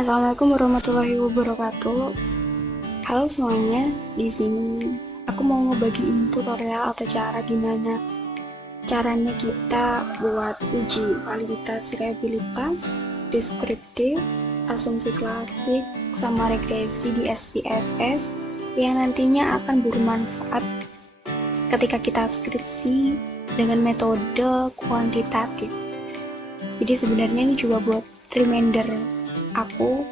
Assalamualaikum warahmatullahi wabarakatuh. Halo semuanya, di sini aku mau ngebagiin tutorial atau cara gimana caranya kita buat uji validitas reliabilitas, deskriptif, asumsi klasik, sama regresi di SPSS yang nantinya akan bermanfaat ketika kita skripsi dengan metode kuantitatif. Jadi sebenarnya ini juga buat reminder aku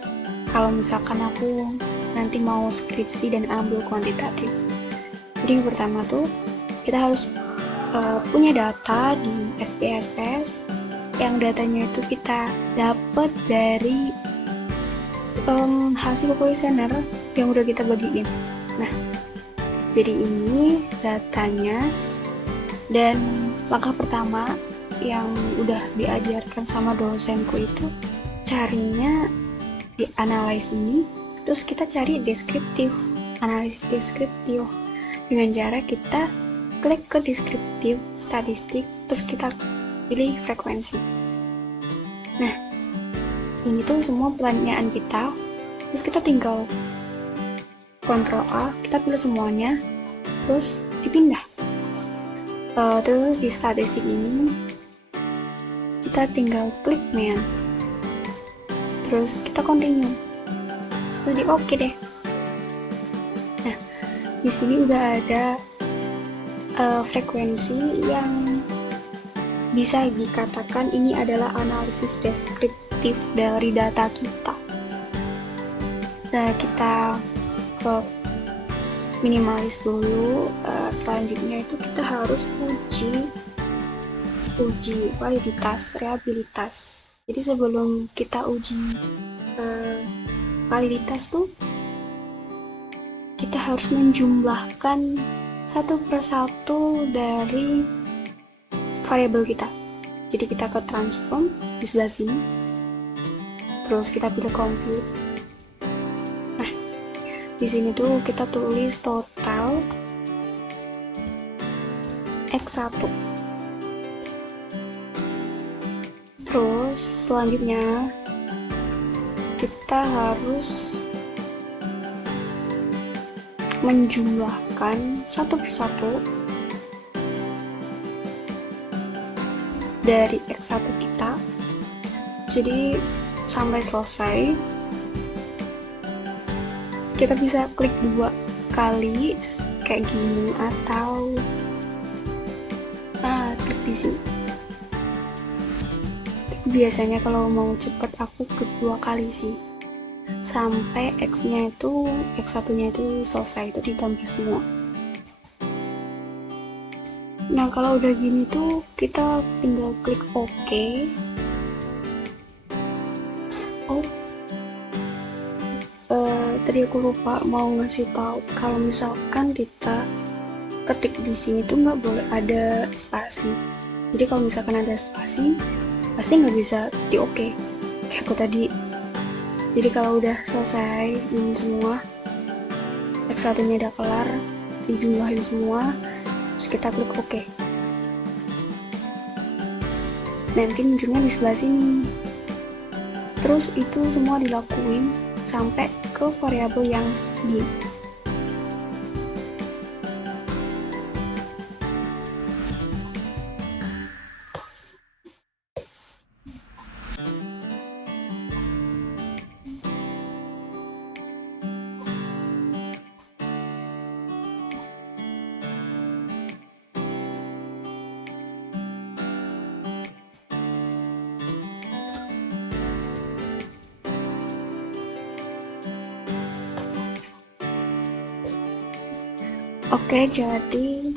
kalau misalkan aku nanti mau skripsi dan ambil kuantitatif. Jadi yang pertama tuh kita harus punya data di SPSS yang datanya itu kita dapat dari hasil kuesioner yang udah kita bagiin. Nah, jadi ini datanya, dan langkah pertama yang udah diajarkan sama dosenku itu carinya di analyze ini, terus kita cari deskriptif, analisis deskriptif dengan cara kita klik ke deskriptif statistik, terus kita pilih frekuensi. Nah, ini tuh semua pertanyaan kita, terus kita tinggal Ctrl A, kita pilih semuanya, terus dipindah. Terus di statistik ini kita tinggal klik main, terus kita continue, terus di oke deh. Nah, di sini udah ada frekuensi yang bisa dikatakan ini adalah analisis deskriptif dari data kita. Nah, kita minimalis dulu. Selanjutnya itu kita harus uji validitas, reliabilitas. Jadi sebelum kita uji validitas tuh kita harus menjumlahkan satu persatu dari variabel kita. Jadi kita ke transform di sebelah sini, terus kita pilih compute. Nah, di sini tuh kita tulis total X1. Terus selanjutnya kita harus menjumlahkan satu persatu dari X1 kita. Jadi sampai selesai kita bisa klik 2 kali kayak gini, atau klik di sini. Biasanya kalau mau cepet aku klik 2 kali sih, sampai X1 nya itu selesai, itu ditambah semua. Nah, kalau udah gini tuh kita tinggal klik OK. Tadi aku lupa mau ngasih tahu kalau misalkan kita ketik di sini tuh nggak boleh ada spasi. Jadi kalau misalkan ada spasi pasti nggak bisa di OK kayak aku tadi. Jadi kalau udah selesai ini semua, X1 nya udah kelar, dijumlahin semua, terus kita klik OK. Nanti munculnya di sebelah sini. Terus itu semua dilakuin sampai ke variabel yang di. Oke, jadi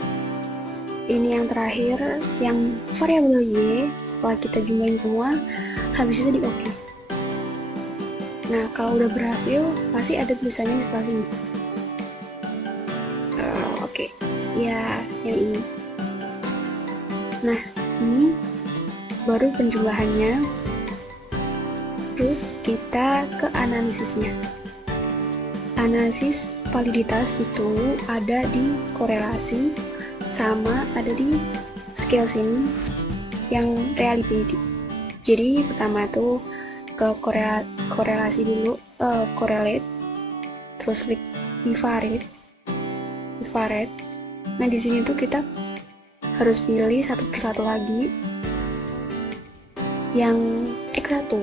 ini yang terakhir, yang variabel Y. Setelah kita jumlahin semua, habis itu di OK. Nah, kalau udah berhasil pasti ada tulisannya seperti ini. Oke, ya yang ini. Nah, ini baru penjumlahannya. Terus kita ke analisisnya. Analisis validitas itu ada di korelasi, sama ada di scale sini yang reliability. Jadi pertama tuh ke korelasi dulu, correlate, terus klik infrared. Nah di sini tuh kita harus pilih satu persatu lagi. Yang X1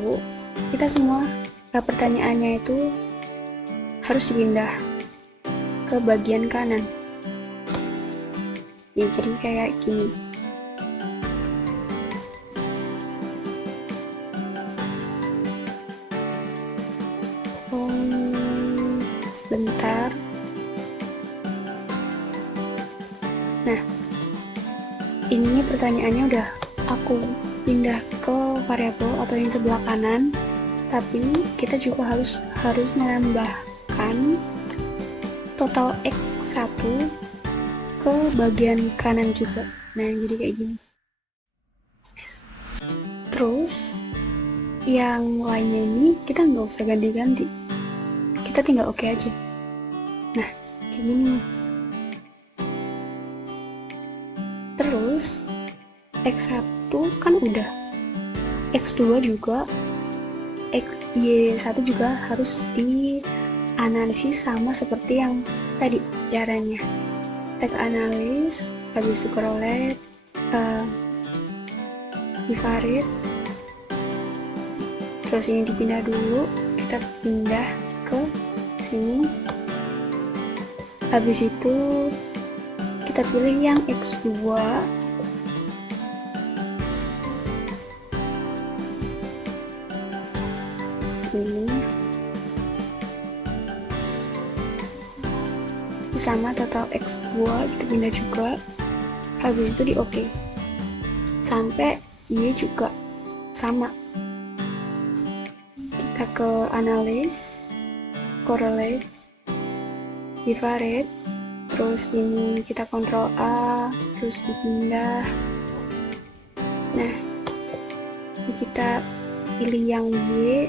kita semua pertanyaannya itu harus dipindah ke bagian kanan ya, jadi kayak gini. Sebentar. Nah ini pertanyaannya udah aku pindah ke variabel atau yang sebelah kanan, tapi kita juga harus menambahkan total X1 ke bagian kanan juga. Nah jadi kayak gini. Terus yang lainnya ini kita nggak usah ganti-ganti, kita tinggal oke aja. Nah kayak gini. Terus X1 kan udah, X2 juga, Y1 juga harus dianalisis sama seperti yang tadi caranya. Kita ke analis, habis itu correlate, infrared, terus ini dipindah dulu, kita pindah ke sini, habis itu kita pilih yang X2, sini sama total X2 kita pindah juga, habis itu di OK sampai Y juga sama. Kita ke analis, correlate, infrared, terus ini kita Ctrl A, terus dipindah. Nah ini kita pilih yang Y,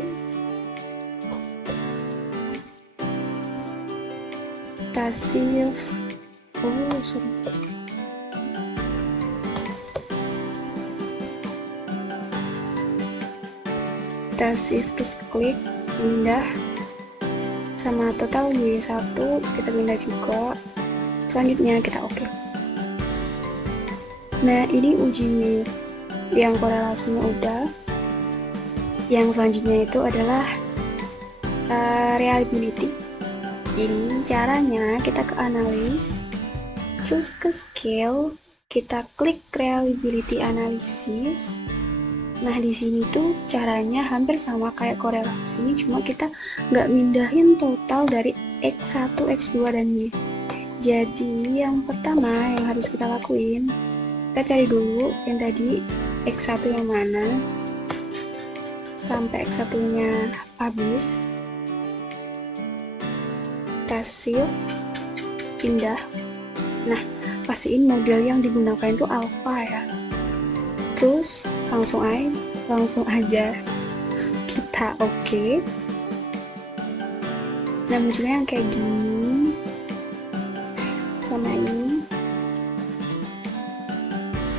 kita shift, kita shift terus klik pindah, sama total Y1 kita pindah juga, selanjutnya kita OK. Nah ini uji yang korelasinya udah. Yang selanjutnya itu adalah reliability. Jadi caranya kita ke analis, terus ke scale, kita klik reliability analysis. Nah di sini tuh caranya hampir sama kayak korelasi, cuma kita nggak mindahin total dari X1, X2 dan Y. Jadi yang pertama yang harus kita lakuin, kita cari dulu yang tadi X1 yang mana, sampai X1 nya habis, kita shift, pindah. Nah pastiin model yang digunakan itu alpha ya. Terus langsung aja kita OK. Nah munculnya yang kayak gini, sama ini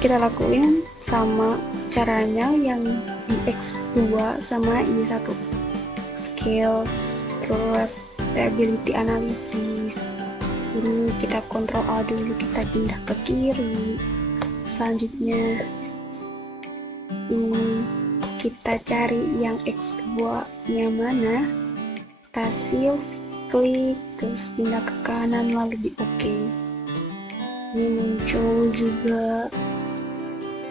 kita lakuin sama caranya yang di X2 sama Y1, scale, terus reliability analysis. Ini kita Ctrl A dulu, kita pindah ke kiri. Selanjutnya ini kita cari yang X2 nya mana, kita shift, klik, terus pindah ke kanan lalu di OK. Ini muncul juga.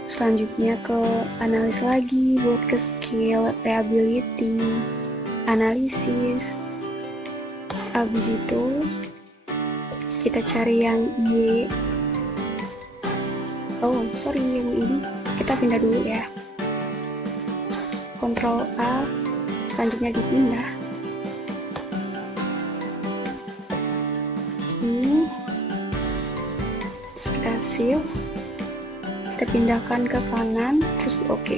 Selanjutnya ke analis lagi buat ke scale, reliability, analisis. Habis itu kita cari yang Y. Yang ini kita pindah dulu ya. Ctrl A, selanjutnya dipindah. Ini terus kita shift, kita pindahkan ke kanan, terus di OK.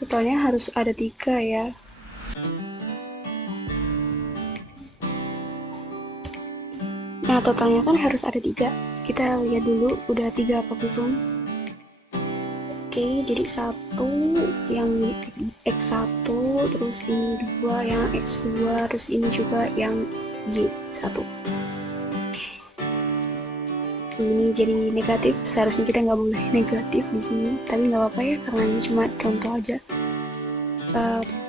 Totalnya harus ada 3 ya. Nah Nah, totalnya kan harus ada 3. Kita lihat dulu udah 3 apa belum. Oke, jadi 1 yang X1, terus ini 2 yang X2, terus ini juga yang Y1. Ini jadi negatif, seharusnya kita nggak boleh negatif di sini, tapi nggak apa-apa ya, karena ini cuma contoh aja.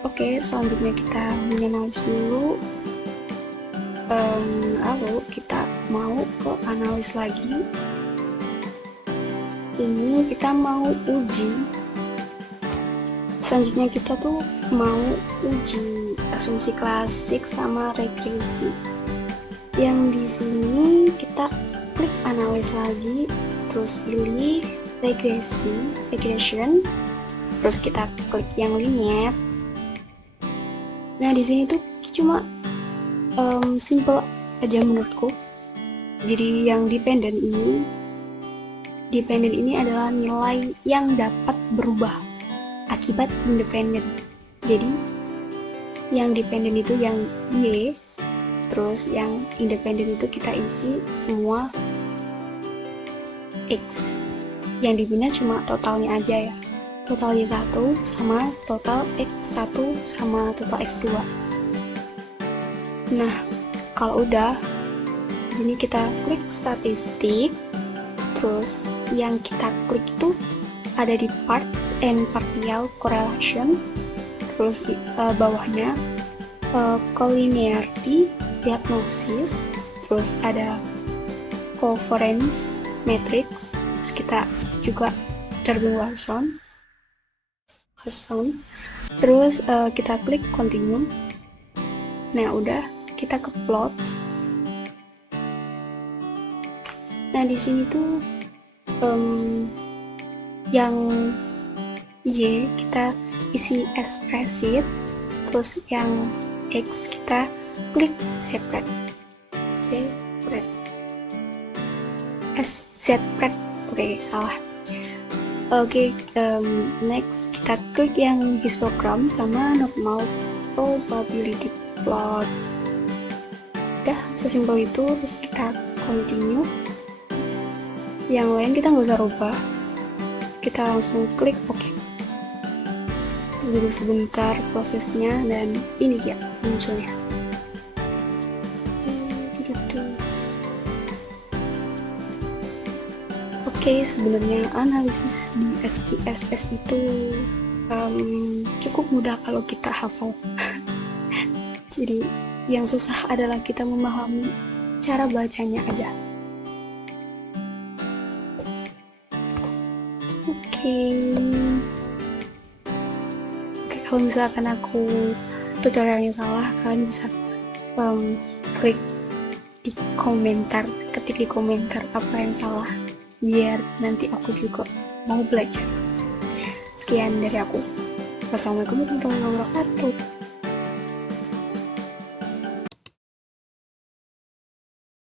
Oke, selanjutnya kita menganalisis dulu. Lalu kita mau ke analis lagi. Ini kita mau uji. Selanjutnya kita tuh mau uji asumsi klasik sama regresi. Yang di sini kita klik analis lagi, terus pilih regression, terus kita klik yang linear. Nah, di sini tuh cuma simple aja menurutku. Jadi yang dependen ini adalah nilai yang dapat berubah akibat independen. Jadi yang dependen itu yang Y, terus yang independen itu kita isi semua X. Yang dibina cuma totalnya aja ya. Total Y1 sama total X1 sama total X2. Nah, kalau udah, di sini kita klik statistik, terus yang kita klik itu ada di part and partial correlation, terus bawahnya collinearity diagnosis, terus ada covariance matrix, terus kita juga Darwin-Watson, terus kita klik continue. Nah, udah, kita ke plot. Nah, di sini tuh yang Y kita isi express, terus yang X kita klik separate. Oke, salah. Oke, next kita klik yang histogram sama normal probability plot. Udah, sesimpel itu. Terus kita continue. Yang lain kita nggak usah rubah, kita langsung klik OK. Tunggu sebentar prosesnya, dan ini dia munculnya. Oke, sebenarnya analisis di SPSS itu cukup mudah kalau kita hafal. Jadi yang susah adalah kita memahami cara bacanya aja. Oke, kalau misalkan aku tutorialnya salah, kalian bisa klik di komentar, ketik di komentar apa yang salah, biar nanti aku juga mau belajar. Sekian dari aku. Wassalamualaikum warahmatullahi wabarakatuh.